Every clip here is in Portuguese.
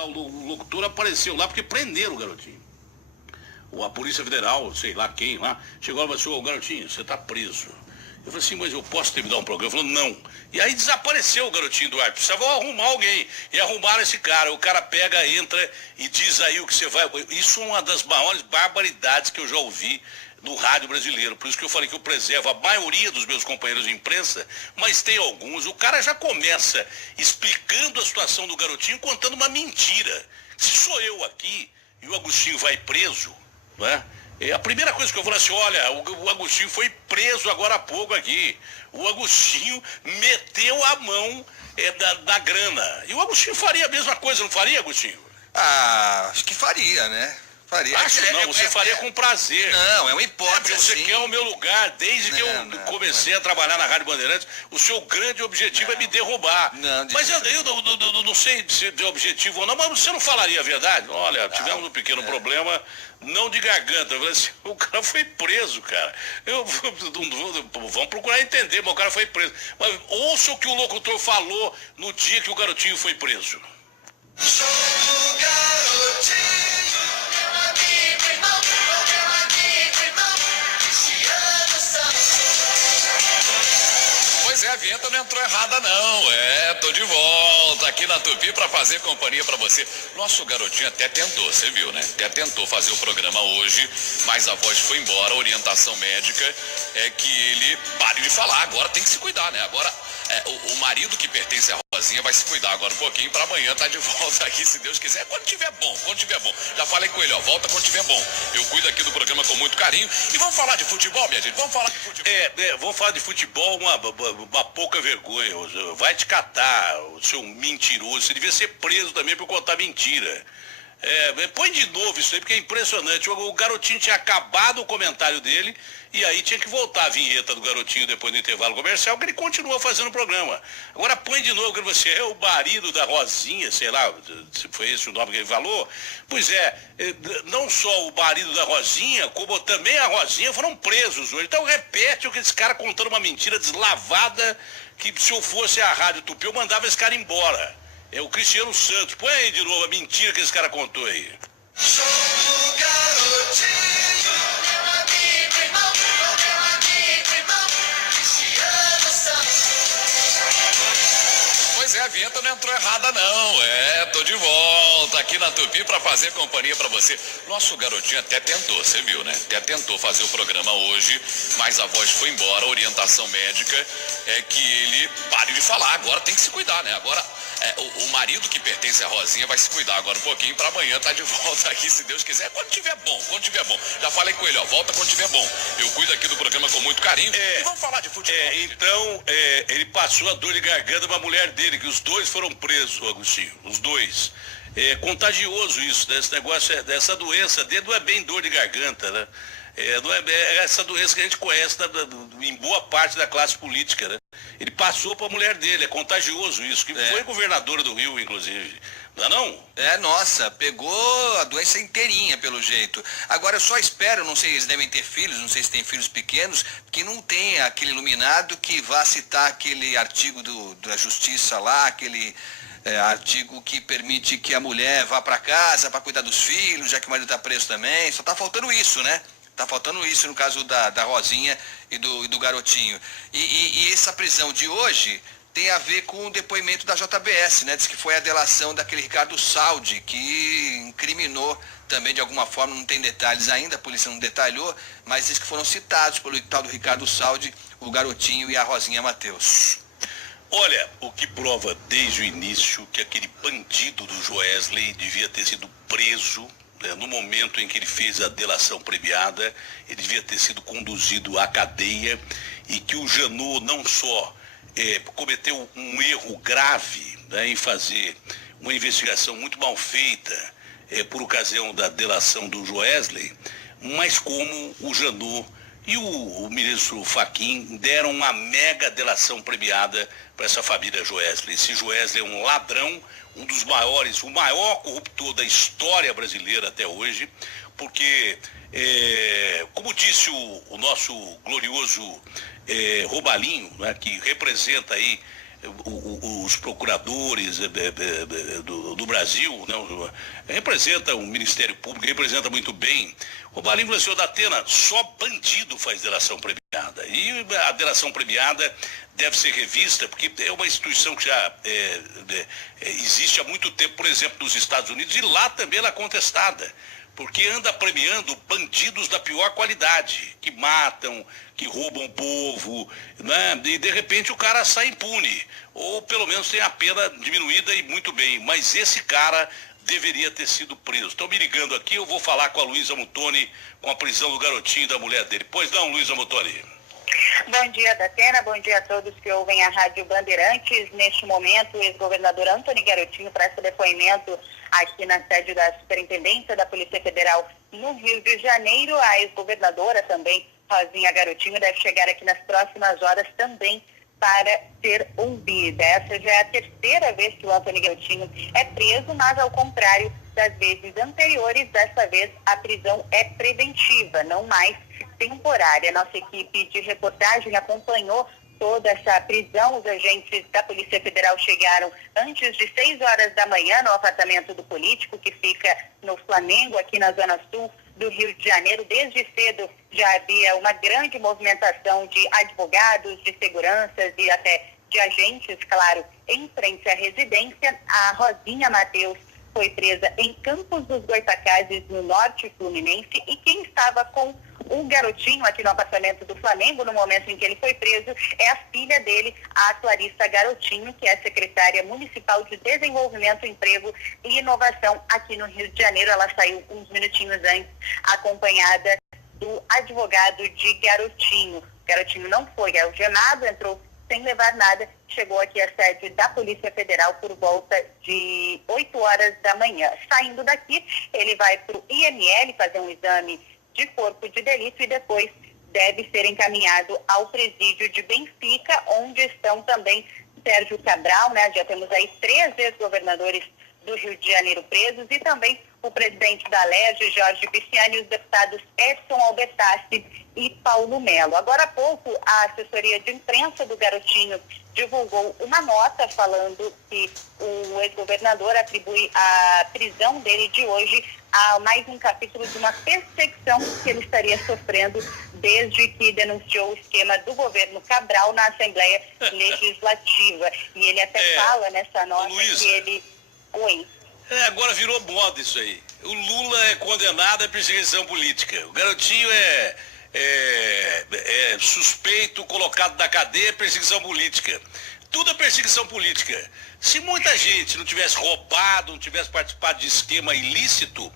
lá, o locutor apareceu lá porque prenderam o garotinho. Ou a Polícia Federal, sei lá quem lá, chegou lá e falou, garotinho, você tá preso. Eu falei assim, mas eu posso terminar um programa? Ele falou, não. E aí desapareceu o garotinho do ar. Precisava arrumar alguém. E arrumaram esse cara. O cara pega, entra e diz aí o que você vai... Isso é uma das maiores barbaridades que eu já ouvi no rádio brasileiro. Por isso que eu falei que eu preservo a maioria dos meus companheiros de imprensa, mas tem alguns. O cara já começa explicando a situação do garotinho, contando uma mentira. Se sou eu aqui e o Agostinho vai preso, não é? A primeira coisa que eu falo assim, olha, o Agostinho foi preso agora há pouco aqui. O Agostinho meteu a mão da grana. E o Agostinho faria a mesma coisa, não faria, Agostinho? Ah, acho que faria, né? Faria. Acho não, você faria com prazer. Não, é uma hipótese. Você assim. quer o meu lugar, desde que eu comecei a trabalhar na Rádio Bandeirantes, o seu grande objetivo é me derrubar. Mas eu não sei se é objetivo ou não, mas você não falaria a verdade? Olha, tivemos um pequeno problema, não de garganta. Eu falei assim, o cara foi preso, cara. Vamos procurar entender, mas o cara foi preso. Mas ouça o que o locutor falou no dia que o garotinho foi preso. Sou o garotinho. Pois é, a vinheta não entrou errada não, tô de volta aqui na Tupi pra fazer companhia pra você. Nosso garotinho até tentou, você viu, né? Até tentou fazer o programa hoje, mas a voz foi embora, a orientação médica é que ele pare de falar, agora tem que se cuidar, né? Agora, o marido que pertence à Rosinha vai se cuidar agora um pouquinho pra amanhã tá de volta aqui, se Deus quiser, quando tiver bom. Já falei com ele, volta quando tiver bom. Eu cuido aqui do programa com muito carinho. E vamos falar de futebol, minha gente, vamos falar de futebol. Vamos falar de futebol, uma pouca vergonha. Vai te catar, o seu mentiroso. Você devia ser preso também por contar mentira. Põe de novo isso aí, porque é impressionante. O garotinho tinha acabado o comentário dele e aí tinha que voltar a vinheta do garotinho depois do intervalo comercial, que ele continua fazendo o programa. Agora põe de novo que você é o marido da Rosinha, sei lá, se foi esse o nome que ele falou. Pois não só o marido da Rosinha, como também a Rosinha foram presos hoje. Então repete o que esse cara contando uma mentira deslavada, que se eu fosse a Rádio Tupi eu mandava esse cara embora. É o Cristiano Santos. Põe aí de novo a mentira que esse cara contou aí. Sou o garotinho, meu amigo irmão, Cristiano Santos. Pois é, a vinheta não entrou errada não, tô de volta aqui na Tupi pra fazer companhia pra você. Nosso garotinho até tentou, você viu, né? Até tentou fazer o programa hoje, mas a voz foi embora, a orientação médica é que ele pare de falar, agora tem que se cuidar, né? Agora, o marido que pertence à Rosinha vai se cuidar agora um pouquinho pra amanhã tá de volta aqui, se Deus quiser, quando tiver bom. Já falei com ele, volta quando tiver bom. Eu cuido aqui do programa com muito carinho. E vamos falar de futebol. Então, ele passou a dor de garganta pra mulher dele, que os dois foram presos, Agostinho, os dois. É contagioso isso, né? Esse negócio, dessa doença dele não é bem dor de garganta, né? Não é essa doença que a gente conhece em boa parte da classe política, né? Ele passou para a mulher dele, é contagioso isso, que foi governadora do Rio, inclusive. Não é não? Nossa, pegou a doença inteirinha, pelo jeito. Agora eu só espero, não sei, eles devem ter filhos, não sei se tem filhos pequenos, que não tenha aquele iluminado que vá citar aquele artigo da justiça lá, aquele artigo que permite que a mulher vá para casa para cuidar dos filhos, já que o marido está preso também. Só está faltando isso, né? Tá faltando isso no caso da Rosinha e do garotinho. E essa prisão de hoje tem a ver com o depoimento da JBS, né? Diz que foi a delação daquele Ricardo Saldi, que incriminou também de alguma forma, não tem detalhes ainda, a polícia não detalhou, mas diz que foram citados pelo tal do Ricardo Saldi, o garotinho e a Rosinha Mateus. Olha, o que prova desde o início que aquele bandido do Joesley devia ter sido preso. No momento em que ele fez a delação premiada, ele devia ter sido conduzido à cadeia e que o Janot não só cometeu um erro grave, né, em fazer uma investigação muito mal feita por ocasião da delação do Joesley, mas como o Janot e o ministro Fachin deram uma mega delação premiada para essa família Joesley. Esse Joesley é um ladrão, um dos maiores, o maior corruptor da história brasileira até hoje, porque, como disse o nosso glorioso Robalinho, né, que representa aí os procuradores do Brasil, né, representa o Ministério Público, representa muito bem. O Valim falou assim: Datena, só bandido faz delação premiada. E a delação premiada deve ser revista, porque é uma instituição que já existe há muito tempo, por exemplo, nos Estados Unidos, e lá também ela é contestada, porque anda premiando bandidos da pior qualidade, que matam, que roubam o povo, né? E de repente o cara sai impune, ou pelo menos tem a pena diminuída e muito bem, mas esse cara deveria ter sido preso. Estão me ligando aqui, eu vou falar com a Luísa Muttoni, com a prisão do garotinho e da mulher dele. Pois não, Luísa Muttoni. Bom dia, Datena. Bom dia a todos que ouvem a Rádio Bandeirantes. Neste momento, o ex-governador Antony Garotinho presta depoimento aqui na sede da Superintendência da Polícia Federal no Rio de Janeiro. A ex-governadora também, Rosinha Garotinho, deve chegar aqui nas próximas horas também para ser ouvida. Essa já é a terceira vez que o Antony Garotinho é preso, mas ao contrário das vezes anteriores, dessa vez a prisão é preventiva, não mais temporária. Nossa equipe de reportagem acompanhou toda essa prisão. Os agentes da Polícia Federal chegaram antes de 6 horas da manhã no apartamento do político, que fica no Flamengo, aqui na Zona Sul do Rio de Janeiro. Desde cedo já havia uma grande movimentação de advogados, de seguranças e até de agentes, claro, em frente à residência. A Rosinha Mateus foi presa em Campos dos Goytacazes, no norte fluminense, e quem estava com o garotinho aqui no apartamento do Flamengo, no momento em que ele foi preso, é a filha dele, a Clarissa Garotinho, que é secretária municipal de Desenvolvimento, Emprego e Inovação aqui no Rio de Janeiro. Ela saiu uns minutinhos antes, acompanhada do advogado de Garotinho. Garotinho não foi algemado, entrou sem levar nada, chegou aqui à sede da Polícia Federal por volta de 8 horas da manhã. Saindo daqui, ele vai para o IML fazer um exame de corpo de delito e depois deve ser encaminhado ao presídio de Benfica, onde estão também Sérgio Cabral, né? Já temos aí 3 ex-governadores do Rio de Janeiro presos, e também o presidente da Alerj, Jorge Pisciani, e os deputados Edson Albertassi e Paulo Melo. Agora há pouco, a assessoria de imprensa do Garotinho divulgou uma nota falando que o ex-governador atribui a prisão dele de hoje a mais um capítulo de uma perseguição que ele estaria sofrendo desde que denunciou o esquema do governo Cabral na Assembleia Legislativa. E ele até fala nessa nota, Luísa, que ele... Oi. Agora virou moda isso aí. O Lula é condenado à perseguição política. O garotinho é suspeito, colocado na cadeia, perseguição política. Tudo é perseguição política. Se muita gente não tivesse roubado, não tivesse participado de esquema ilícito,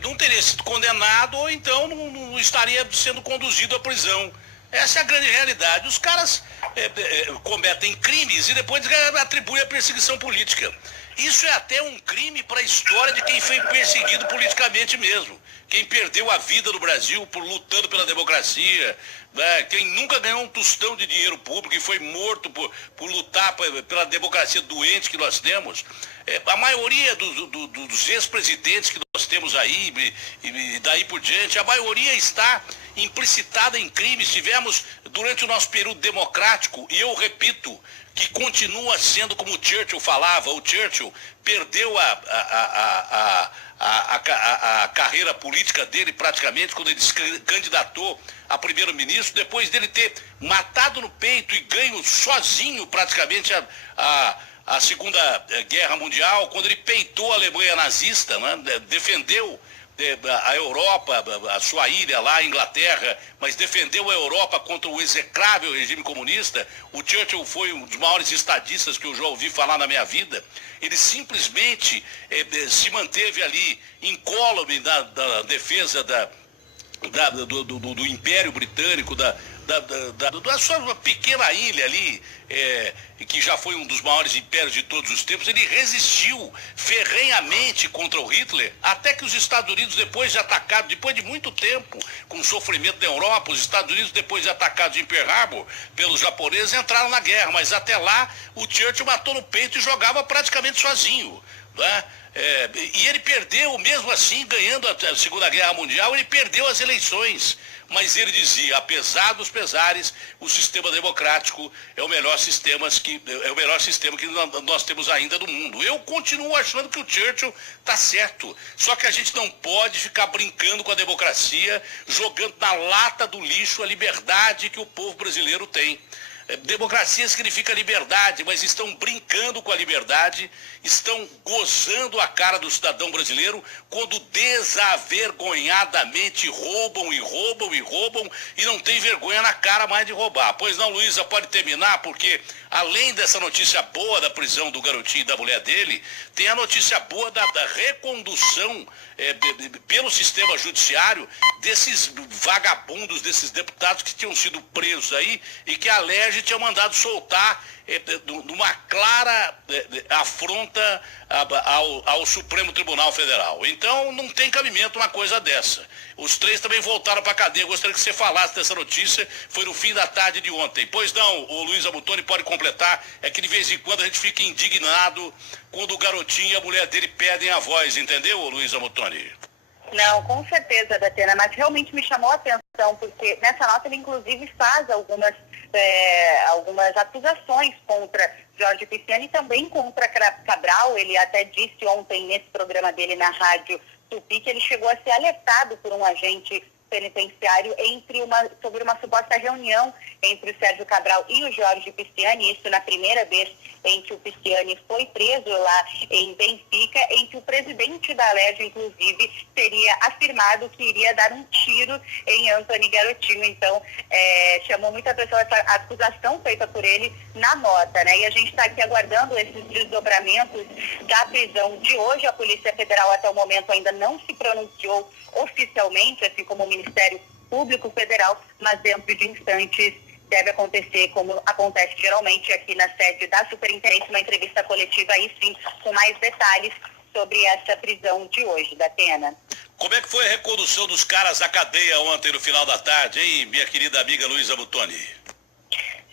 não teria sido condenado, ou então não estaria sendo conduzido à prisão. Essa é a grande realidade. Os caras cometem crimes e depois atribuem a perseguição política. Isso é até um crime para a história de quem foi perseguido politicamente mesmo. Quem perdeu a vida no Brasil lutando pela democracia, né? Quem nunca ganhou um tostão de dinheiro público e foi morto por lutar pela democracia doente que nós temos. A maioria dos ex-presidentes que nós temos aí, e daí por diante, a maioria está implicitada em crimes. Tivemos durante o nosso período democrático, e eu repito, que continua sendo como o Churchill falava. O Churchill perdeu a carreira política dele praticamente quando ele se candidatou a primeiro-ministro, depois dele ter matado no peito e ganho sozinho praticamente a Segunda Guerra Mundial, quando ele peitou a Alemanha nazista, né? Defendeu a Europa, a sua ilha lá, a Inglaterra, mas defendeu a Europa contra o execrável regime comunista. O Churchill foi um dos maiores estadistas que eu já ouvi falar na minha vida. Ele simplesmente se manteve ali incólume da defesa do Império Britânico, da sua pequena ilha ali, que já foi um dos maiores impérios de todos os tempos. Ele resistiu ferrenhamente contra o Hitler, até que os Estados Unidos, depois de muito tempo, com sofrimento da Europa, os Estados Unidos, depois de atacados em Pearl Harbor pelos japoneses, entraram na guerra. Mas até lá, o Churchill matou no peito e jogava praticamente sozinho, né? E ele perdeu, mesmo assim, ganhando a Segunda Guerra Mundial, ele perdeu as eleições. mas ele dizia, apesar dos pesares, o sistema democrático é o melhor sistema que nós temos ainda no mundo. Eu continuo achando que o Churchill está certo, só que a gente não pode ficar brincando com a democracia, jogando na lata do lixo a liberdade que o povo brasileiro tem. Democracia significa liberdade, mas estão brincando com a liberdade, estão gozando a cara do cidadão brasileiro quando desavergonhadamente roubam e não tem vergonha na cara mais de roubar. Pois não, Luísa, pode terminar, porque além dessa notícia boa da prisão do garotinho e da mulher dele, tem a notícia boa da recondução pelo sistema judiciário desses vagabundos, desses deputados que tinham sido presos aí e que a Alerj tinha mandado soltar numa clara afronta ao Supremo Tribunal Federal. Então não tem cabimento uma coisa dessa. Os três também voltaram para a cadeia. Gostaria que você falasse dessa notícia, foi no fim da tarde de ontem. Pois não, o Luiz Abutoni pode completar, é que de vez em quando a gente fica indignado quando o garotinho e a mulher dele perdem a voz, entendeu, Luiz Abutoni? Não, com certeza, Datena, mas realmente me chamou a atenção, porque nessa nota ele inclusive faz algumas acusações contra Jorge Pisciani e também contra Cabral. Ele até disse ontem nesse programa dele na Rádio Tupi que ele chegou a ser alertado por um agente penitenciário sobre uma suposta reunião entre o Sérgio Cabral e o Jorge Pisciani, isso na primeira vez em que o Pisciani foi preso lá em Benfica, em que o presidente da Alerj, inclusive, teria afirmado que iria dar um tiro em Antony Garotinho. Então, chamou muita atenção essa acusação feita por ele na nota, né? E a gente está aqui aguardando esses desdobramentos da prisão de hoje. A Polícia Federal, até o momento, ainda não se pronunciou oficialmente, assim como o Ministério Público Federal, mas dentro de instantes deve acontecer, como acontece geralmente aqui na sede da Superintendência, uma entrevista coletiva aí sim, com mais detalhes sobre essa prisão de hoje, Datena. Como é que foi a recondução dos caras à cadeia ontem no final da tarde, hein, minha querida amiga Luísa Abutoni?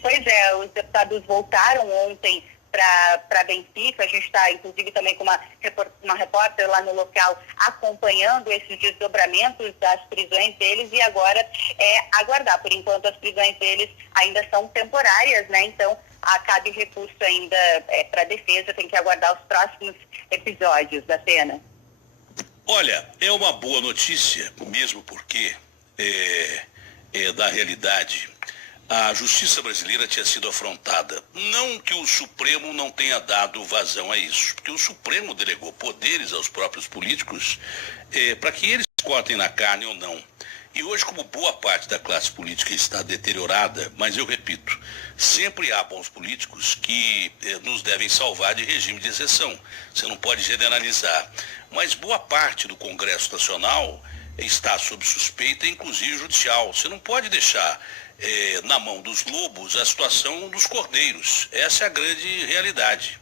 Pois é, os deputados voltaram ontem para Benfica. A gente está, inclusive, também com uma repórter lá no local acompanhando esses desdobramentos das prisões deles, e agora aguardar. Por enquanto, as prisões deles ainda são temporárias, né? Então, cabe recurso ainda para a defesa, tem que aguardar os próximos episódios da cena. Olha, é uma boa notícia, mesmo porque da realidade. A justiça brasileira tinha sido afrontada. Não que o Supremo não tenha dado vazão a isso, porque o Supremo delegou poderes aos próprios políticos para que eles cortem na carne ou não. E hoje, como boa parte da classe política está deteriorada, mas eu repito, sempre há bons políticos que nos devem salvar de regime de exceção. Você não pode generalizar. Mas boa parte do Congresso Nacional está sob suspeita, inclusive judicial. Você não pode deixar na mão dos lobos a situação dos cordeiros. Essa é a grande realidade.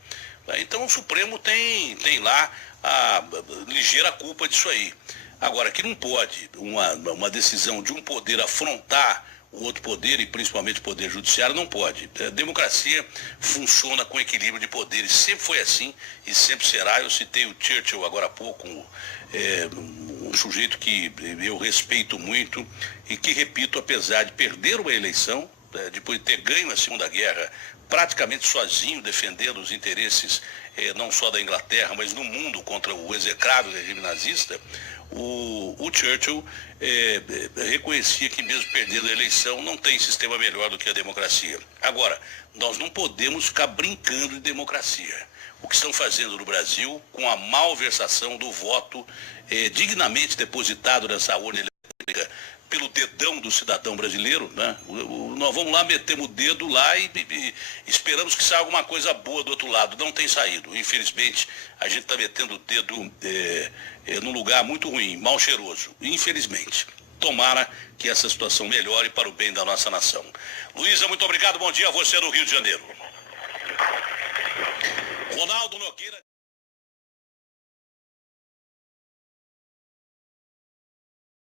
Então o Supremo tem lá a ligeira culpa disso aí. Agora, que não pode uma decisão de um poder afrontar o outro poder, e principalmente o poder judiciário, não pode. A democracia funciona com equilíbrio de poderes, sempre foi assim e sempre será. Eu citei o Churchill agora há pouco, um sujeito que eu respeito muito e que, repito, apesar de perder uma eleição, depois de ter ganho a Segunda Guerra, praticamente sozinho, defendendo os interesses não só da Inglaterra, mas no mundo contra o execrável regime nazista, o Churchill reconhecia que mesmo perdendo a eleição não tem sistema melhor do que a democracia. Agora, nós não podemos ficar brincando de democracia. O que estão fazendo no Brasil com a malversação do voto dignamente depositado nessa urna eletrônica pelo dedão do cidadão brasileiro, né? Nós vamos lá, metemos o dedo lá e esperamos que saia alguma coisa boa do outro lado. Não tem saído. Infelizmente, a gente está metendo o dedo num lugar muito ruim, mal cheiroso. Infelizmente. Tomara que essa situação melhore para o bem da nossa nação. Luísa, muito obrigado. Bom dia a você no Rio de Janeiro. Ronaldo Nogueira.